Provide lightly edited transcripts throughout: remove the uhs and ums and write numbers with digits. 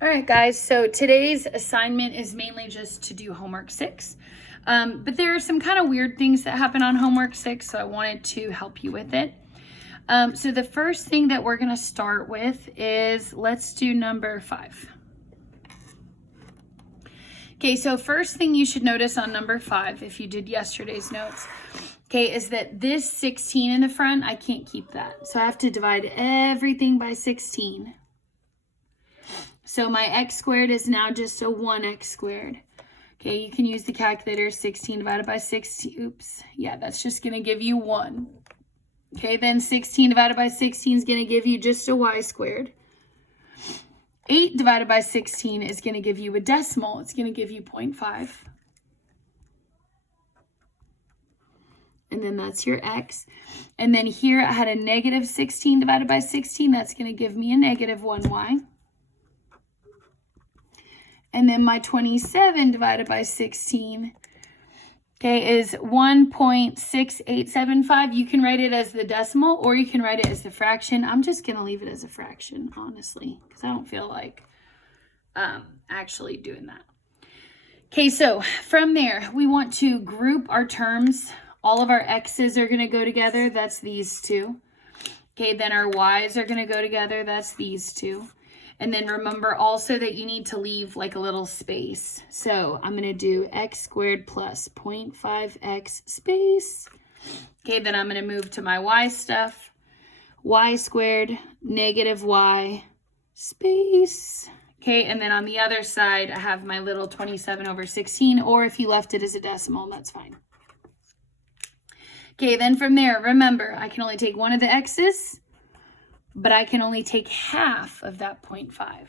All right, guys, so today's assignment is mainly just to do homework 6. But there are some kind of weird things that happen on homework 6, so I wanted to help you with it. So the first thing that we're going to start with is, let's do number 5. Okay, so first thing you should notice on number 5, if you did yesterday's notes, okay, is that this 16 in the front, I can't keep that. So I have to divide everything by 16. So my x squared is now just a 1x squared. Okay, you can use the calculator. 16 divided by 16. Oops. Yeah, that's just going to give you 1. Okay, then 16 divided by 16 is going to give you just a y squared. 8 divided by 16 is going to give you a decimal. It's going to give you 0.5. And then that's your x. And then here I had a negative 16 divided by 16. That's going to give me a negative 1y. And then my 27 divided by 16, okay, is 1.6875. You can write it as the decimal or you can write it as the fraction. I'm just going to leave it as a fraction, honestly, because I don't feel like actually doing that. Okay, so from there, we want to group our terms. All of our x's are going to go together. That's these two. Okay, then our y's are going to go together. That's these two. And then remember also that you need to leave like a little space. So I'm going to do x squared plus 0.5x space. Okay, then I'm going to move to my y stuff. Y squared negative y space. Okay, and then on the other side, I have my little 27 over 16, or if you left it as a decimal, that's fine. Okay, then from there, remember, I can only take one of the x's, but I can only take half of that 0.5.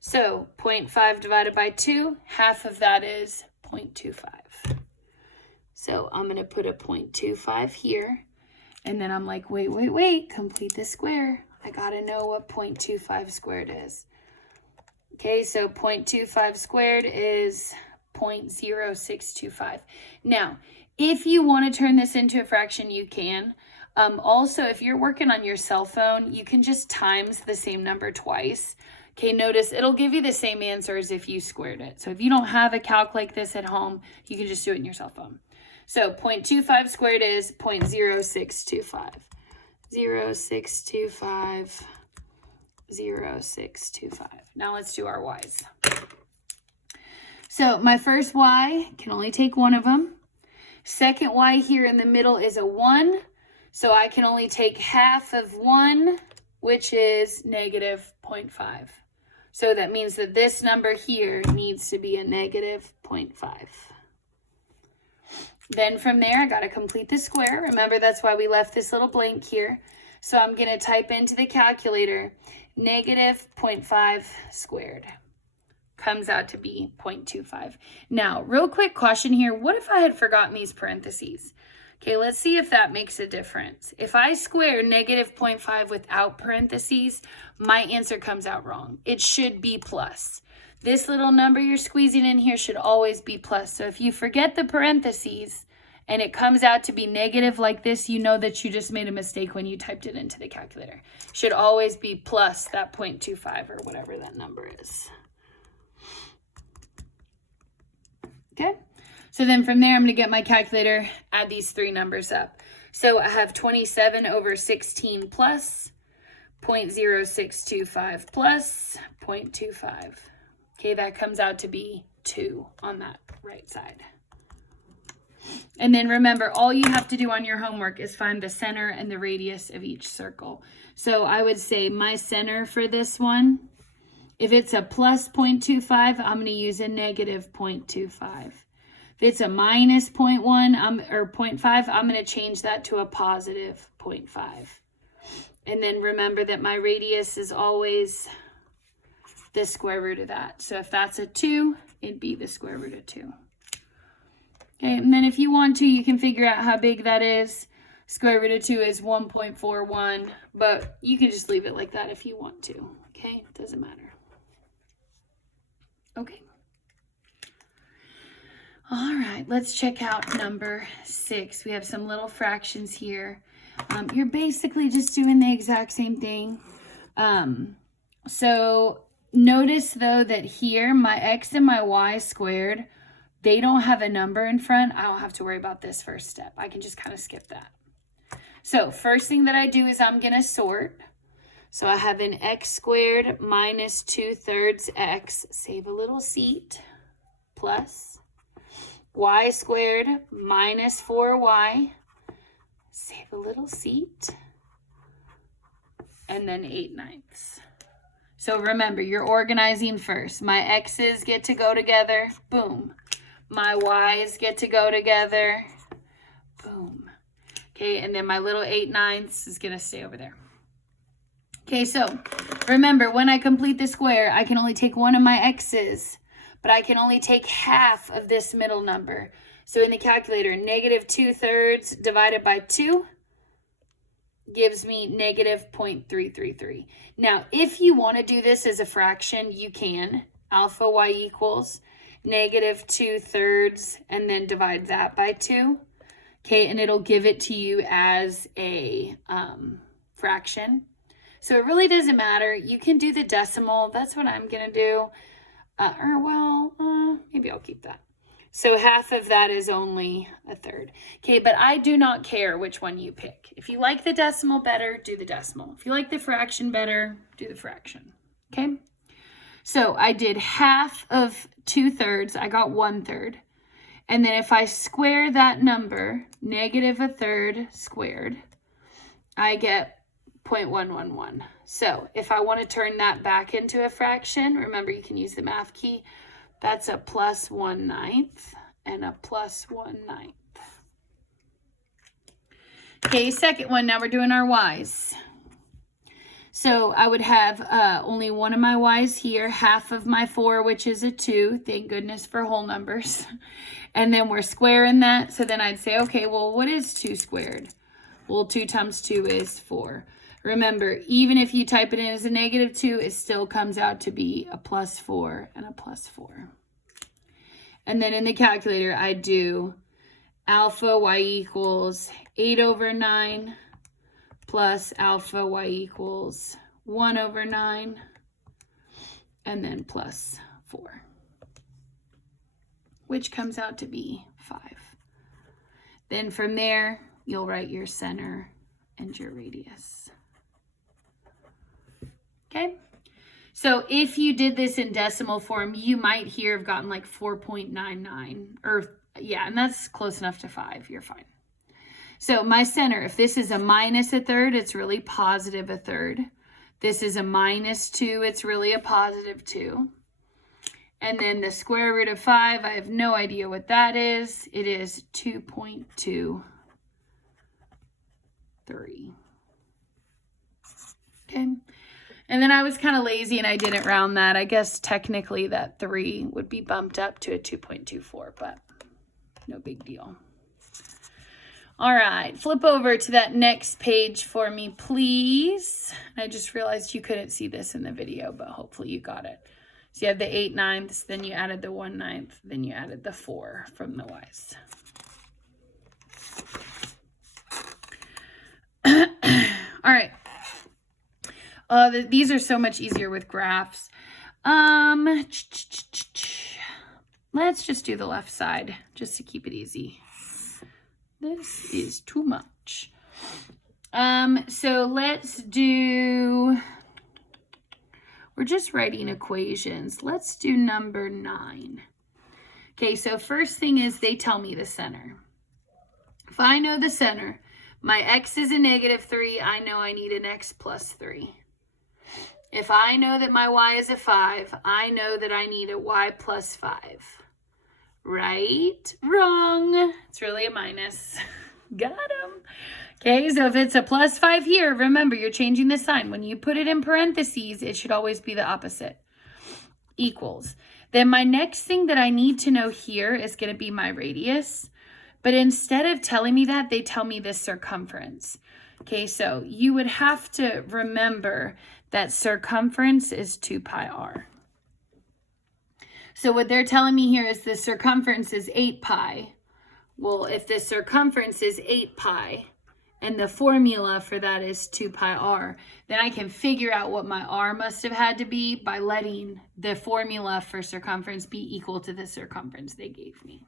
So 0.5 divided by 2, half of that is 0.25. So I'm going to put a 0.25 here. And then I'm like, wait, complete the square. I got to know what 0.25 squared is. Okay, so 0.25 squared is 0.0625. Now, if you want to turn this into a fraction, you can. Also, if you're working on your cell phone, you can just times the same number twice. Okay, notice it'll give you the same answer as if you squared it. So if you don't have a calc like this at home, you can just do it in your cell phone. So 0.25 squared is 0.0625. 0.0625. 0.0625. Now let's do our y's. So my first y can only take one of them. Second y here in the middle is a 1. So I can only take half of 1, which is negative 0.5. So that means that this number here needs to be a negative 0.5. Then from there, I got to complete the square. Remember, that's why we left this little blank here. So I'm going to type into the calculator, negative 0.5 squared. Comes out to be 0.25. Now, real quick question here. What if I had forgotten these parentheses? Okay, let's see if that makes a difference. If I square negative 0.5 without parentheses, my answer comes out wrong. It should be plus. This little number you're squeezing in here should always be plus. So if you forget the parentheses and it comes out to be negative like this, you know that you just made a mistake when you typed it into the calculator. Should always be plus that 0.25 or whatever that number is. Okay. So then from there, I'm going to get my calculator, add these three numbers up. So I have 27 over 16 plus 0.0625 plus 0.25. Okay, that comes out to be 2 on that right side. And then remember, all you have to do on your homework is find the center and the radius of each circle. So I would say my center for this one, if it's a plus 0.25, I'm going to use a negative 0.25. If it's a minus 0.1 or 0.5, I'm going to change that to a positive 0.5. And then remember that my radius is always the square root of that. So if that's a 2, it'd be the square root of 2. Okay, and then if you want to, you can figure out how big that is. Square root of 2 is 1.41, but you can just leave it like that if you want to. Okay, doesn't matter. Okay. All right, let's check out number 6. We have some little fractions here. You're basically just doing the exact same thing. So Notice though that here, my x and my y squared, they don't have a number in front. I don't have to worry about this first step. I can just kind of skip that. So first thing that I do is I'm going to sort. So I have an x squared minus 2/3 x, save a little seat, plus y squared minus 4y, save a little seat, and then 8/9. So remember, you're organizing first. My x's get to go together, boom. My y's get to go together, boom. Okay, and then my little 8/9 is gonna stay over there. Okay, so remember, when I complete the square, I can only take one of my x's, but I can only take half of this middle number. So in the calculator, negative 2/3 divided by 2 gives me negative 0.333. Now, if you want to do this as a fraction, you can. Alpha y equals negative 2/3 and then divide that by 2. Okay, and it'll give it to you as a fraction. So it really doesn't matter. You can do the decimal. That's what I'm going to do. Maybe I'll keep that. So half of that is only 1/3. Okay, but I do not care which one you pick. If you like the decimal better, do the decimal. If you like the fraction better, do the fraction. Okay? So I did half of 2/3. I got 1/3. And then if I square that number, negative 1/3 squared, I get 0.111. So if I want to turn that back into a fraction, remember you can use the math key. That's a plus 1/9 and a plus 1/9. Okay, second one, now we're doing our y's. So I would have only one of my y's here, half of my 4, which is a 2. Thank goodness for whole numbers. And then we're squaring that. So then I'd say, okay, well, what is 2 squared? Well, 2 times 2 is 4. Remember, even if you type it in as a negative 2, it still comes out to be a plus 4 and a plus 4. And then in the calculator, I do alpha y equals 8/9 plus alpha y equals 1/9 and then plus 4, which comes out to be 5. Then from there, you'll write your center and your radius. Okay, so if you did this in decimal form, you might here have gotten like 4.99 or yeah, and that's close enough to 5. You're fine. So my center, if this is a minus 1/3, it's really positive 1/3. This is a minus 2, it's really a positive 2. And then the square root of 5, I have no idea what that is. It is 2.23. Okay. And then I was kind of lazy and I didn't round that. I guess technically that 3 would be bumped up to a 2.24, but no big deal. All right, flip over to that next page for me, please. I just realized you couldn't see this in the video, but hopefully you got it. So you have the 8/9, then you added the 1/9, then you added the 4 from the y's. All right. These are so much easier with graphs. Let's just do the left side just to keep it easy. This is too much. So let's do, we're just writing equations. Let's do number 9. Okay, so first thing is they tell me the center. If I know the center, my x is a negative 3, I know I need an x plus 3. If I know that my y is a 5, I know that I need a y plus 5. Right? Wrong. It's really a minus. Got him. Okay, so if it's a plus 5 here, remember you're changing the sign. When you put it in parentheses, it should always be the opposite. Equals. Then my next thing that I need to know here is going to be my radius. But instead of telling me that, they tell me the circumference. Okay, so you would have to remember that circumference is 2 pi r. So what they're telling me here is the circumference is 8 pi. Well, if the circumference is 8 pi and the formula for that is 2 pi r, then I can figure out what my r must have had to be by letting the formula for circumference be equal to the circumference they gave me.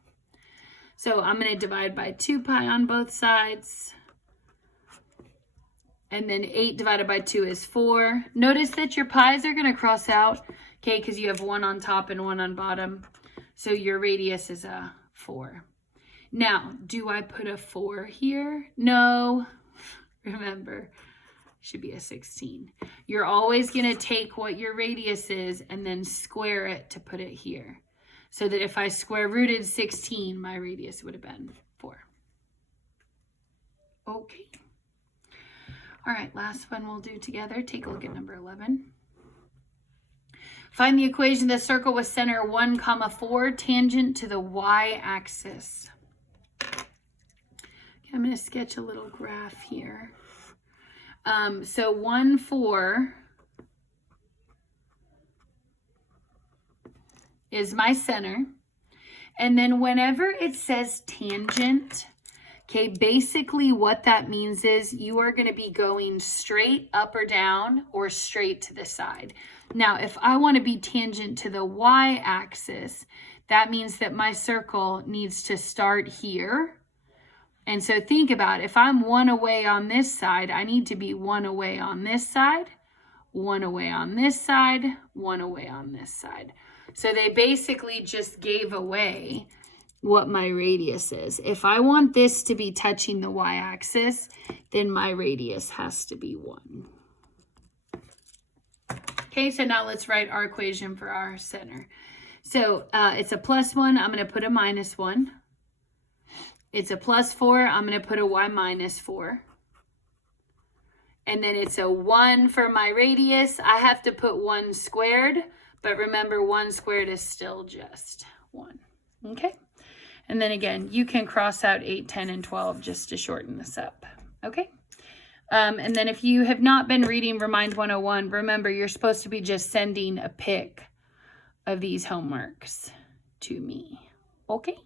So I'm going to divide by 2 pi on both sides. And then 8 divided by 2 is 4. Notice that your pi's are going to cross out, okay, because you have one on top and one on bottom. So your radius is a 4. Now, do I put a 4 here? No. Remember, should be a 16. You're always going to take what your radius is and then square it to put it here. So that if I square rooted 16, my radius would have been 4. Okay. All right, last one we'll do together. Take a look at number 11. Find the equation of the circle with center 1, 4 tangent to the y-axis. Okay, I'm going to sketch a little graph here. So 1, 4 is my center. And then whenever it says tangent, okay, basically what that means is you are going to be going straight up or down or straight to the side. Now, if I want to be tangent to the y-axis, that means that my circle needs to start here. And so think about it. If I'm 1 away on this side, I need to be 1 away on this side, 1 away on this side, 1 away on this side. So they basically just gave away what my radius is. If I want this to be touching the y-axis, then my radius has to be 1. Okay, so now let's write our equation for our center. So it's a +1, I'm going to put a -1. It's a +4, I'm going to put a y -4. And then it's a 1 for my radius. I have to put 1 squared, but remember 1 squared is still just 1. Okay? And then again, you can cross out 8, 10, and 12 just to shorten this up. Okay? And then if you have not been reading Remind 101, remember you're supposed to be just sending a pic of these homeworks to me. Okay?